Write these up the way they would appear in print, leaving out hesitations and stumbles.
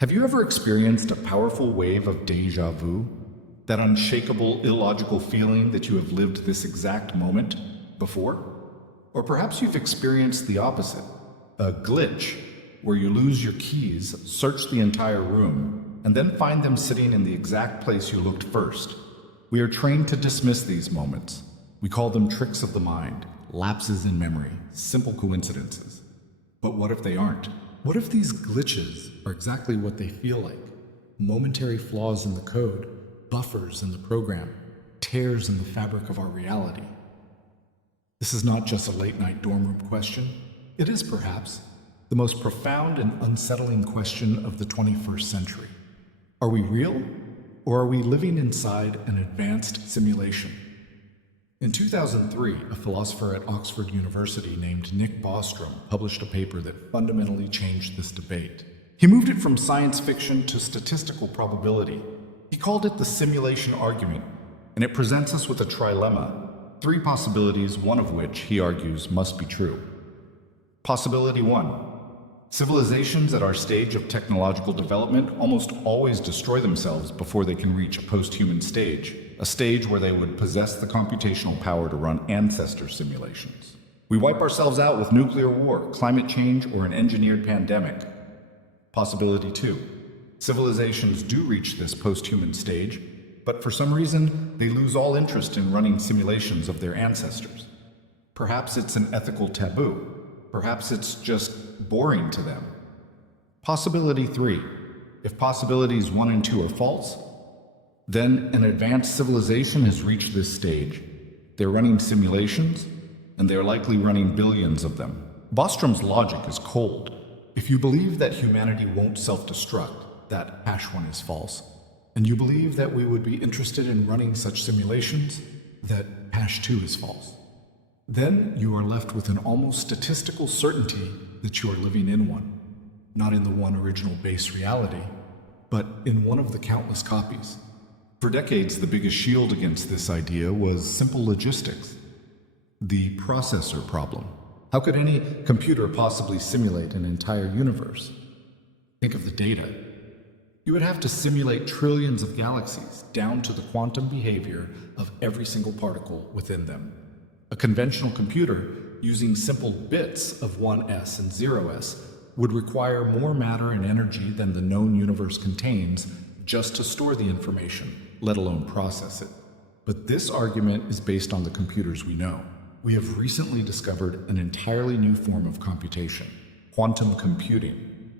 Have you ever experienced a powerful wave of déjà vu? That unshakable, illogical feeling that you have lived this exact moment before? Or perhaps you've experienced the opposite, a glitch, where you lose your keys, search the entire room, and then find them sitting in the exact place you looked first. We are trained to dismiss these moments. We call them tricks of the mind, lapses in memory, simple coincidences. But what if they aren't? What if these glitches are exactly what they feel like? Momentary flaws in the code, buffers in the program, tears in the fabric of our reality. This is not just a late-night dorm room question. It is perhaps the most profound and unsettling question of the 21st century. Are we real, or are we living inside an advanced simulation? In 2003, a philosopher at Oxford University named Nick Bostrom published a paper that fundamentally changed this debate. He moved it from science fiction to statistical probability. He called it the simulation argument, and it presents us with a trilemma, three possibilities, one of which, he argues, must be true. Possibility 1. Civilizations at our stage of technological development almost always destroy themselves before they can reach a post-human stage, a stage where they would possess the computational power to run ancestor simulations. We wipe ourselves out with nuclear war, climate change, or an engineered pandemic. Possibility 2. Civilizations do reach this post-human stage, but for some reason, they lose all interest in running simulations of their ancestors. Perhaps it's an ethical taboo. Perhaps it's just boring to them. Possibility 3. If possibilities 1 and 2 are false, then an advanced civilization has reached this stage. They're running simulations, and they're likely running billions of them. Bostrom's logic is cold. If you believe that humanity won't self-destruct, that hash 1 is false, and you believe that we would be interested in running such simulations, that hash 2 is false. Then you are left with an almost statistical certainty that you are living in one, not in the one original base reality, but in one of the countless copies. For decades, the biggest shield against this idea was simple logistics, the processor problem. How could any computer possibly simulate an entire universe? Think of the data. You would have to simulate trillions of galaxies down to the quantum behavior of every single particle within them. A conventional computer, using simple bits of 1s and 0s, would require more matter and energy than the known universe contains just to store the information, let alone process it. But this argument is based on the computers we know. We have recently discovered an entirely new form of computation, quantum computing.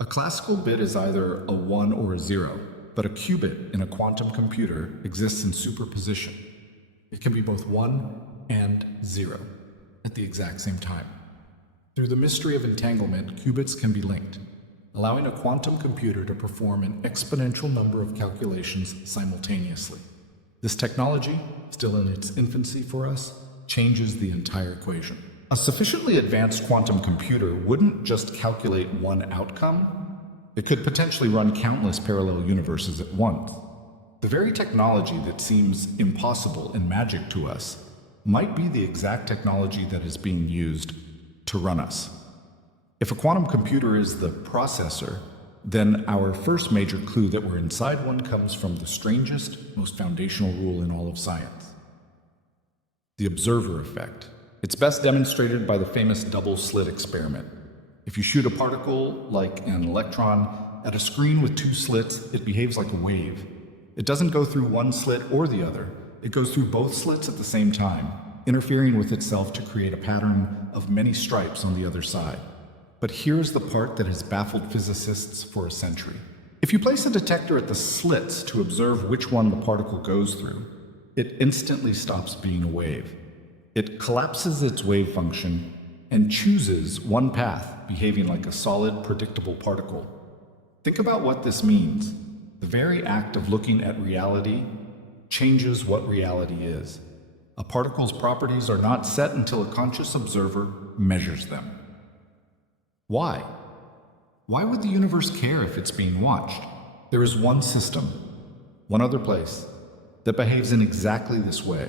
A classical bit is either a 1 or a 0, but a qubit in a quantum computer exists in superposition. It can be both 1 and 0 at the exact same time. Through the mystery of entanglement, qubits can be linked, allowing a quantum computer to perform an exponential number of calculations simultaneously. This technology, still in its infancy for us, changes the entire equation. A sufficiently advanced quantum computer wouldn't just calculate one outcome, it could potentially run countless parallel universes at once. The very technology that seems impossible and magic to us might be the exact technology that is being used to run us. If a quantum computer is the processor, then our first major clue that we're inside one comes from the strangest, most foundational rule in all of science: the observer effect. It's best demonstrated by the famous double-slit experiment. If you shoot a particle, like an electron, at a screen with 2 slits, it behaves like a wave. It doesn't go through one slit or the other. It goes through both slits at the same time, interfering with itself to create a pattern of many stripes on the other side. But here's the part that has baffled physicists for a century. If you place a detector at the slits to observe which one the particle goes through, it instantly stops being a wave. It collapses its wave function and chooses one path, behaving like a solid, predictable particle. Think about what this means. The very act of looking at reality changes what reality is. A particle's properties are not set until a conscious observer measures them. Why? Why would the universe care if it's being watched? There is one system, one other place, that behaves in exactly this way.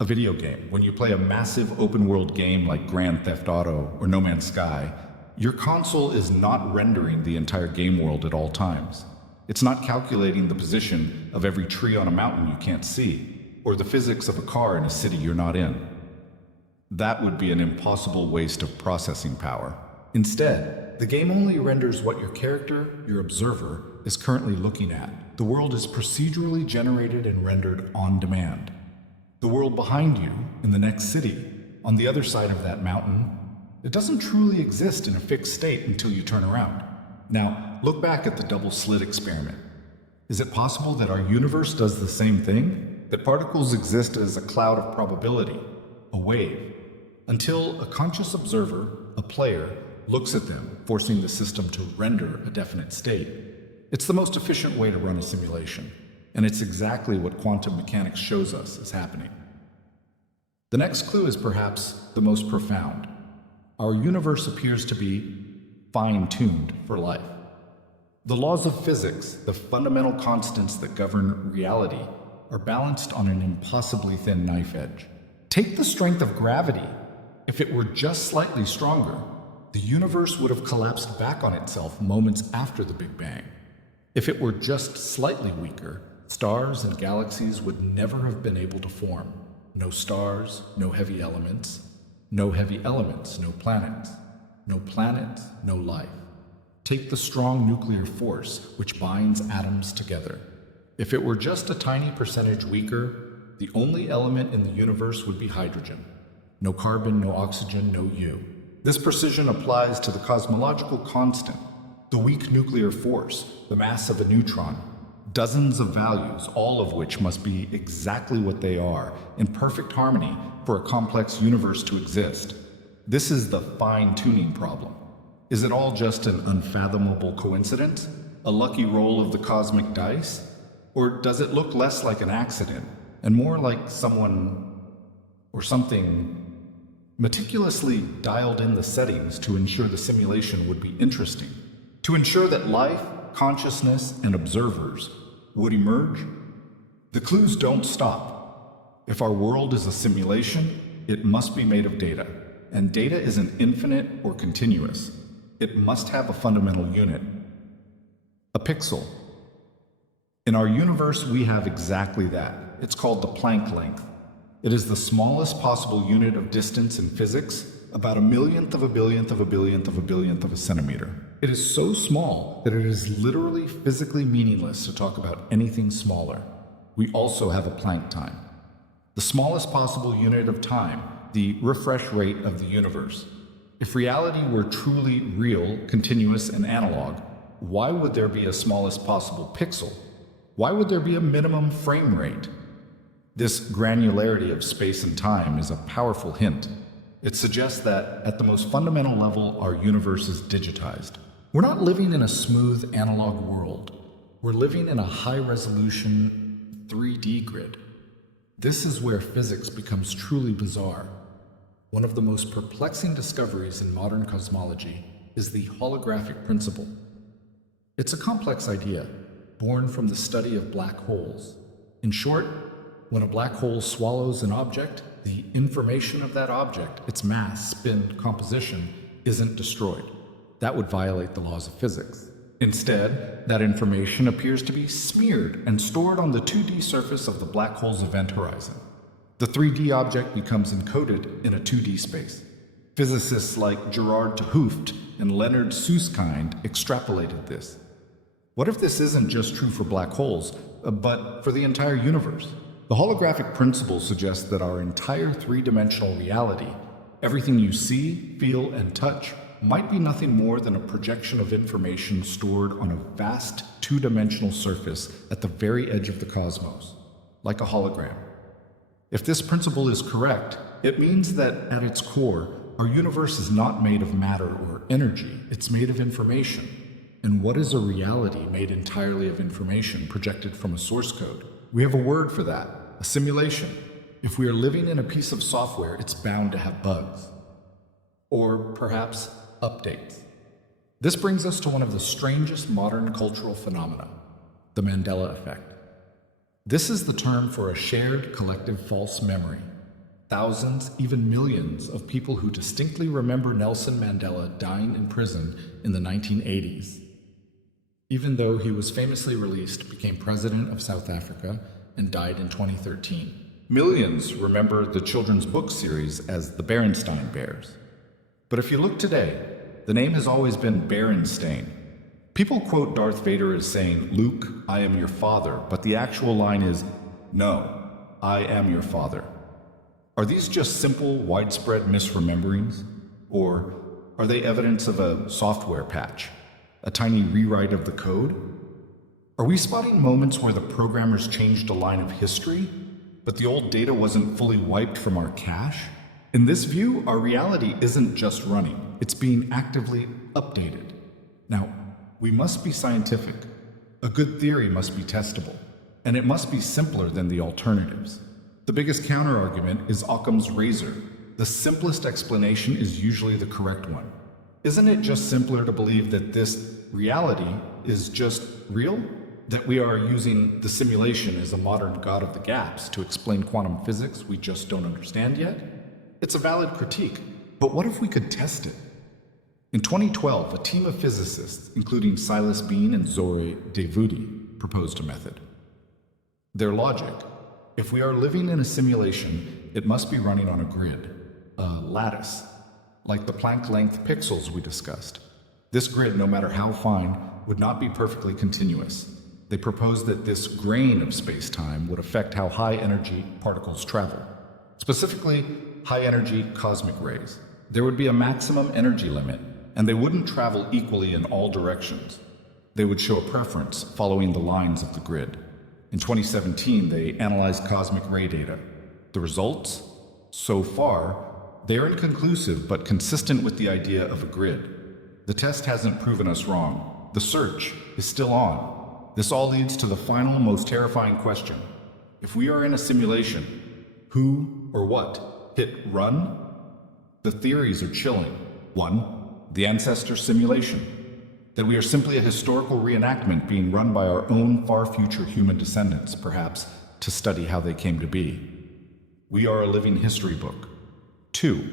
A video game. When you play a massive open-world game like Grand Theft Auto or No Man's Sky, Your console is not rendering the entire game world at all times. It's not calculating the position of every tree on a mountain you can't see, or the physics of a car in a city you're not in. That would be an impossible waste of processing power. Instead, the game only renders what your character, your observer, is currently looking at. The world is procedurally generated and rendered on demand. The world behind you, in the next city, on the other side of that mountain, it doesn't truly exist in a fixed state until you turn around. Now, look back at the double slit experiment. Is it possible that our universe does the same thing? That particles exist as a cloud of probability, a wave, until a conscious observer, a player, looks at them, forcing the system to render a definite state. It's the most efficient way to run a simulation, and it's exactly what quantum mechanics shows us is happening. The next clue is perhaps the most profound. Our universe appears to be fine-tuned for life. The laws of physics, the fundamental constants that govern reality, are balanced on an impossibly thin knife edge. Take the strength of gravity. If it were just slightly stronger, the universe would have collapsed back on itself moments after the Big Bang. If it were just slightly weaker, stars and galaxies would never have been able to form. No stars, no heavy elements. No heavy elements, no planets. No planets, no life. Take the strong nuclear force which binds atoms together. If it were just a tiny percentage weaker, the only element in the universe would be hydrogen. No carbon, no oxygen, no you. This precision applies to the cosmological constant, the weak nuclear force, the mass of a neutron. Dozens of values, all of which must be exactly what they are, in perfect harmony for a complex universe to exist. This is the fine-tuning problem. Is it all just an unfathomable coincidence? A lucky roll of the cosmic dice? Or does it look less like an accident and more like someone or something meticulously dialed in the settings to ensure the simulation would be interesting? To ensure that life, consciousness, and observers would emerge? The clues don't stop. If our world is a simulation, it must be made of data. And data isn't infinite or continuous. It must have a fundamental unit. A pixel. In our universe, we have exactly that. It's called the Planck length. It is the smallest possible unit of distance in physics, about a millionth of a billionth of a billionth of a billionth of a centimeter. It is so small that it is literally physically meaningless to talk about anything smaller. We also have a Planck time. The smallest possible unit of time, the refresh rate of the universe. If reality were truly real, continuous, and analog, why would there be a smallest possible pixel? Why would there be a minimum frame rate? This granularity of space and time is a powerful hint. It suggests that, at the most fundamental level, our universe is digitized. We're not living in a smooth analog world. We're living in a high-resolution 3D grid. This is where physics becomes truly bizarre. One of the most perplexing discoveries in modern cosmology is the holographic principle. It's a complex idea, born from the study of black holes. In short, when a black hole swallows an object, the information of that object, its mass, spin, composition, isn't destroyed. That would violate the laws of physics. Instead, that information appears to be smeared and stored on the 2D surface of the black hole's event horizon. The 3D object becomes encoded in a 2D space. Physicists like Gerard 't Hooft and Leonard Susskind extrapolated this. What if this isn't just true for black holes, but for the entire universe? The holographic principle suggests that our entire three-dimensional reality, everything you see, feel, and touch, might be nothing more than a projection of information stored on a vast two-dimensional surface at the very edge of the cosmos, like a hologram. If this principle is correct, it means that at its core, our universe is not made of matter or energy, it's made of information. And what is a reality made entirely of information projected from a source code? We have a word for that, a simulation. If we are living in a piece of software, it's bound to have bugs. Or perhaps updates. This brings us to one of the strangest modern cultural phenomena, the Mandela effect. This is the term for a shared collective false memory. Thousands, even millions, of people who distinctly remember Nelson Mandela dying in prison in the 1980s. Even though he was famously released, became president of South Africa, and died in 2013. Millions remember the children's book series as the Berenstain Bears. But if you look today, the name has always been Berenstain. People quote Darth Vader as saying, "Luke, I am your father," but the actual line is, "No, I am your father." Are these just simple, widespread misrememberings? Or are they evidence of a software patch? A tiny rewrite of the code? Are we spotting moments where the programmers changed a line of history, but the old data wasn't fully wiped from our cache? In this view, our reality isn't just running, it's being actively updated. Now, we must be scientific. A good theory must be testable, and it must be simpler than the alternatives. The biggest counterargument is Occam's razor. The simplest explanation is usually the correct one. Isn't it just simpler to believe that this reality is just real? That we are using the simulation as a modern god of the gaps to explain quantum physics we just don't understand yet? It's a valid critique, but what if we could test it? In 2012, a team of physicists, including Silas Bean and Zoe Davudi, proposed a method. Their logic: if we are living in a simulation, it must be running on a grid, a lattice, like the Planck-length pixels we discussed. This grid, no matter how fine, would not be perfectly continuous. They proposed that this grain of space-time would affect how high-energy particles travel, specifically high-energy cosmic rays. There would be a maximum energy limit, and they wouldn't travel equally in all directions. They would show a preference following the lines of the grid. In 2017, they analyzed cosmic ray data. The results? So far, they are inconclusive but consistent with the idea of a grid. The test hasn't proven us wrong. The search is still on. This all leads to the final, most terrifying question. If we are in a simulation, who or what hit run? The theories are chilling. 1. The ancestor simulation. That we are simply a historical reenactment being run by our own far future human descendants, perhaps to study how they came to be. We are a living history book. 2.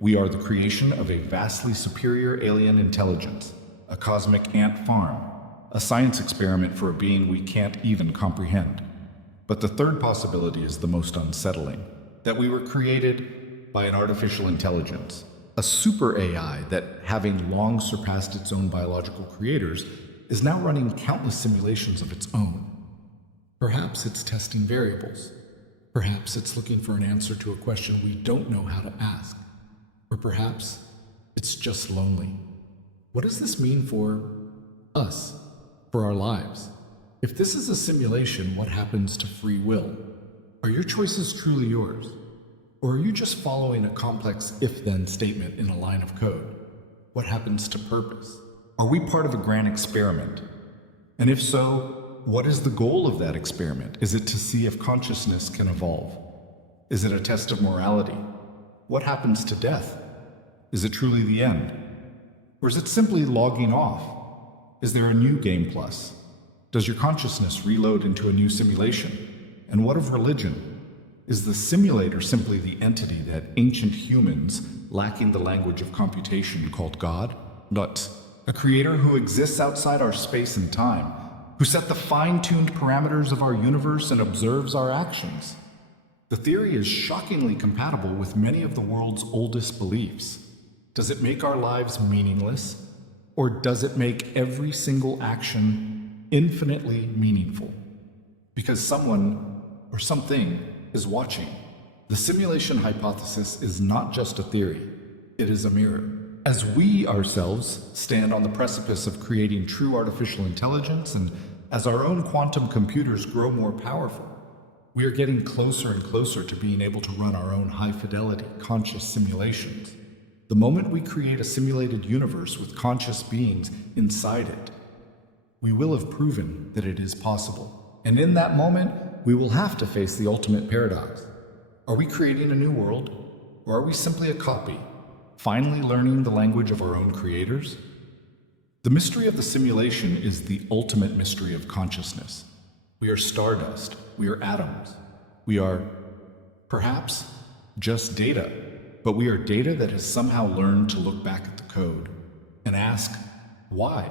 We are the creation of a vastly superior alien intelligence, a cosmic ant farm, a science experiment for a being we can't even comprehend. But the third possibility is the most unsettling, that we were created by an artificial intelligence, a super AI that, having long surpassed its own biological creators, is now running countless simulations of its own. Perhaps it's testing variables. Perhaps it's looking for an answer to a question we don't know how to ask. Or perhaps it's just lonely. What does this mean for us, for our lives? If this is a simulation, what happens to free will? Are your choices truly yours? Or are you just following a complex if-then statement in a line of code? What happens to purpose? Are we part of a grand experiment? And if so, what is the goal of that experiment? Is it to see if consciousness can evolve? Is it a test of morality? What happens to death? Is it truly the end? Or is it simply logging off? Is there a new game plus? Does your consciousness reload into a new simulation? And what of religion? Is the simulator simply the entity that ancient humans, lacking the language of computation, called God? Nuts. A creator who exists outside our space and time, who set the fine-tuned parameters of our universe and observes our actions. The theory is shockingly compatible with many of the world's oldest beliefs. Does it make our lives meaningless? Or does it make every single action infinitely meaningful? Because someone or something is watching. The simulation hypothesis is not just a theory, it is a mirror. As we ourselves stand on the precipice of creating true artificial intelligence, and as our own quantum computers grow more powerful, we are getting closer and closer to being able to run our own high-fidelity, conscious simulations. The moment we create a simulated universe with conscious beings inside it, we will have proven that it is possible. And in that moment, we will have to face the ultimate paradox. Are we creating a new world, or are we simply a copy, finally learning the language of our own creators? The mystery of the simulation is the ultimate mystery of consciousness. We are stardust, we are atoms, we are, perhaps, just data, but we are data that has somehow learned to look back at the code and ask, why?